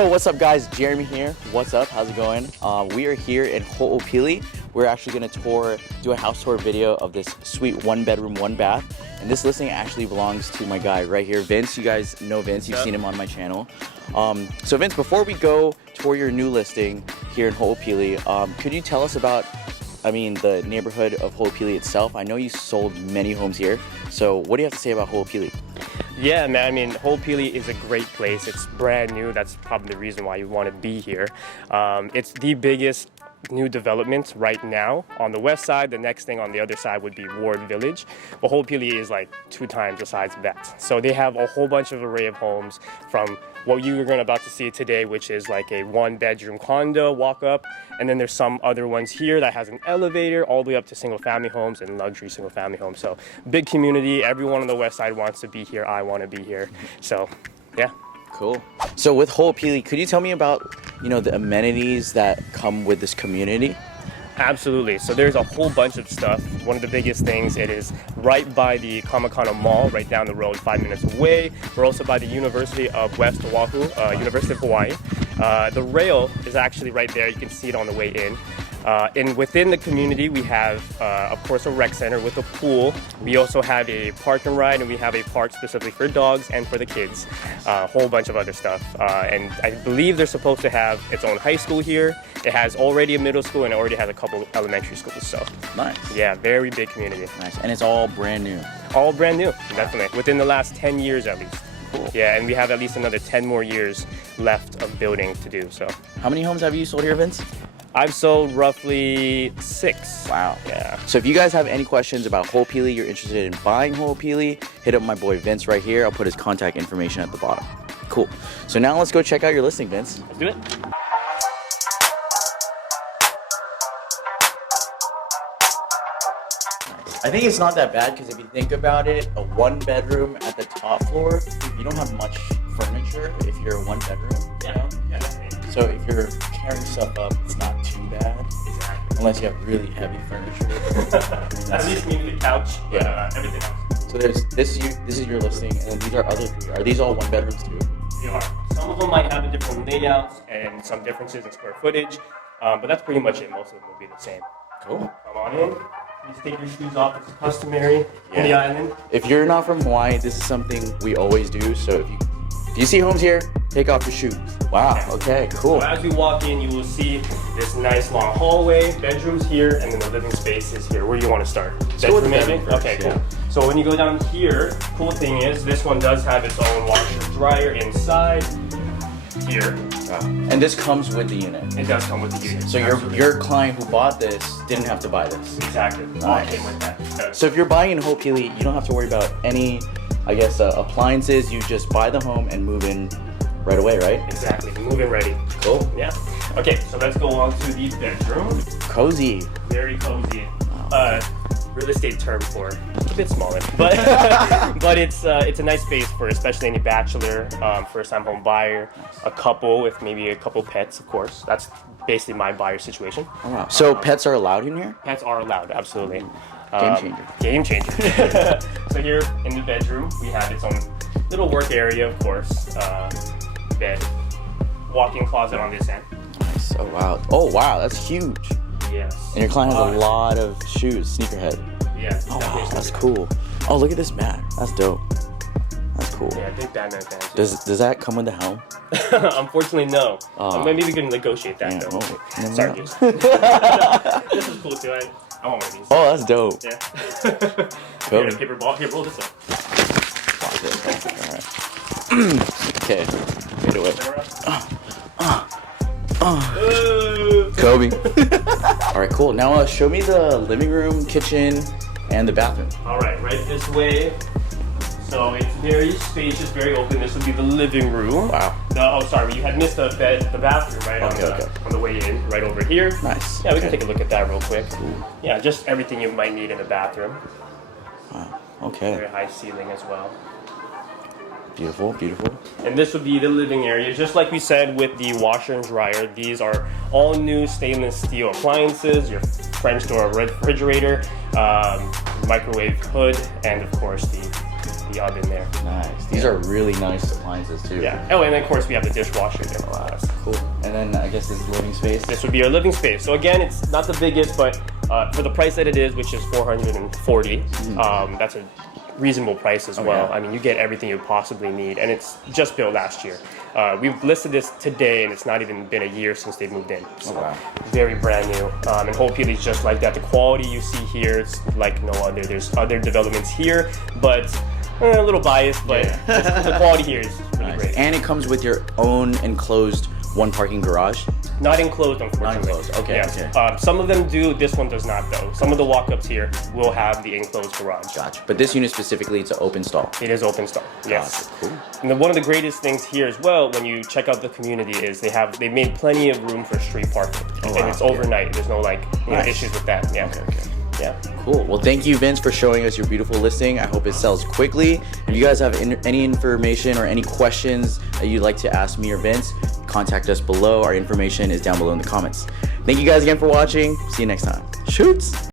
Yo, what's up guys? Jeremy here. What's up? How's it going? We are here in Hoopili. We're actually going to do a house tour video of this sweet 1-bedroom, 1-bath. And this listing actually belongs to my guy right here, Vince. You guys know Vince. You've seen him on my channel. So Vince, before we go tour your new listing here in Hoopili, could you tell us about, the neighborhood of Hoopili itself? I know you sold many homes here. So what do you have to say about Hoopili? Yeah, man, Hoopili is a great place. It's brand new. That's probably the reason why you want to be here. It's the biggest new development right now on the west side. The next thing on the other side would be Ward Village, but Hoopili is like 2 times the size of that. So they have a whole bunch of array of homes, from what you were about to see today, which is like a 1-bedroom condo walk up, and then there's some other ones here that has an elevator all the way up to single family homes and luxury single family homes. So big community. Everyone on the west side wants to be here. I want to be here. So yeah. Cool. So with Hoopili, could you tell me about, the amenities that come with this community? Absolutely. So there's a whole bunch of stuff. One of the biggest things, it is right by the Kamakana Mall, right down the road, 5 minutes away. We're also by the University of West Oahu, University of Hawaii. The rail is actually right there. You can see it on the way in. And within the community, we have, of course, a rec center with a pool. We also have a park and ride, and we have a park specifically for dogs and for the kids. A whole bunch of other stuff. And I believe they're supposed to have its own high school here. It has already a middle school, and it already has a couple elementary schools. So nice. Yeah, very big community. Nice. And it's all brand new. All brand new, definitely. Within the last 10 years at least. Cool. Yeah, and we have at least another 10 more years left of building to do. So how many homes have you sold here, Vince? I've sold roughly 6. Wow. Yeah. So if you guys have any questions about Hoopili, you're interested in buying Hoopili, hit up my boy Vince right here. I'll put his contact information at the bottom. Cool. So now let's go check out your listing, Vince. Let's do it. I think it's not that bad, because if you think about it, a 1-bedroom at the top floor, you don't have much furniture if you're a 1-bedroom. Yeah. So if you're carrying stuff up, it's not too bad. Exactly. Unless you have really heavy furniture. At least maybe the couch, but everything else. So there's this is your listing, and then these are other 3. Are these all 1-bedrooms too? They are. Some of them might have a different layouts and some differences in square footage, but that's pretty much it. Most of them will be the same. Cool. Come on in. Please take your shoes off. It's customary on the island. If you're not from Hawaii, this is something we always do. So if you see homes here, take off your shoes. Wow. Okay. Cool. So as we walk in, you will see this nice long hallway, bedrooms here, and then the living space is here. Where do you want to start? Bedroom maybe? Okay, cool. So when you go down here, cool thing is this one does have its own washer and dryer inside here. Wow. And this comes with the unit. It does come with the unit. So your client who bought this didn't have to buy this. Exactly. All came with that. So if you're buying in Hoopili, you don't have to worry about any, appliances. You just buy the home and move in right away, right? Exactly. Move in ready. Cool. Yeah. Okay, so let's go on to the bedroom. Cozy. Very cozy. Real estate term for a bit smaller, but but it's a nice space for especially any bachelor, first-time home buyer, a couple with maybe a couple pets, of course. That's basically my buyer situation. Oh, wow. So pets are allowed in here? Pets are allowed, absolutely. Game changer. Game changer. So here in the bedroom, we have its own little work area, of course. Bed, walk-in closet on this end. Nice. Oh wow. Oh wow, that's huge. Yes. And your client has a lot of shoes, sneakerhead. Yes. Oh wow, that's cool. Oh, look at this mat. That's dope. That's cool. Yeah, big Batman fan. Does that come with the helm? Unfortunately, no. Maybe we can negotiate that though. Oh, Sorry, dude. This is cool too. I want one of these. Oh, that's dope. Yeah. Cool. Here, paper ball. Here, roll this up. Alright. Okay. Get away. Kobe. Alright, cool. Now show me the living room, kitchen, and the bathroom. Alright, right this way. So it's very spacious, very open. This would be the living room. Wow. You had missed the bathroom, right? On the way in, right over here. Nice. Yeah, we can take a look at that real quick. Cool. Yeah, just everything you might need in a bathroom. Wow. Okay. Very high ceiling as well. Beautiful, beautiful. And this would be the living area. Just like we said with the washer and dryer, these are all new stainless steel appliances, your French door refrigerator, microwave hood, and of course the the oven there. Nice. These are really nice appliances too. Yeah. Oh, and then of course we have the dishwasher there. Cool. And then I guess this is living space. This would be our living space. So again, it's not the biggest, but for the price that it is, which is $440, that's a reasonable price as well. yeah. I mean, you get everything you possibly need, and it's just built last year. We've listed this today, and it's not even been a year since they moved in. So very brand new. And Hoopili is just like that. The quality you see here, it's like no other. There's other developments here, but a little biased, but the quality here is really great. And it comes with your own enclosed one parking garage. Not enclosed, unfortunately. Not enclosed. Okay. Yes. Okay. Some of them do. This one does not, though. Some of the walk-ups here will have the enclosed garage. Gotcha. But this unit specifically, it's an open stall. It is open stall. Yes. Gotcha. Cool. And one of the greatest things here as well, when you check out the community, is they made plenty of room for street parking, and it's overnight. There's no issues with that. Yeah. Okay. Yeah. Cool. Well, thank you, Vince, for showing us your beautiful listing. I hope it sells quickly. If you guys have any information or any questions that you'd like to ask me or Vince, contact us below. Our information is down below in the comments. Thank you guys again for watching. See you next time. Shoots.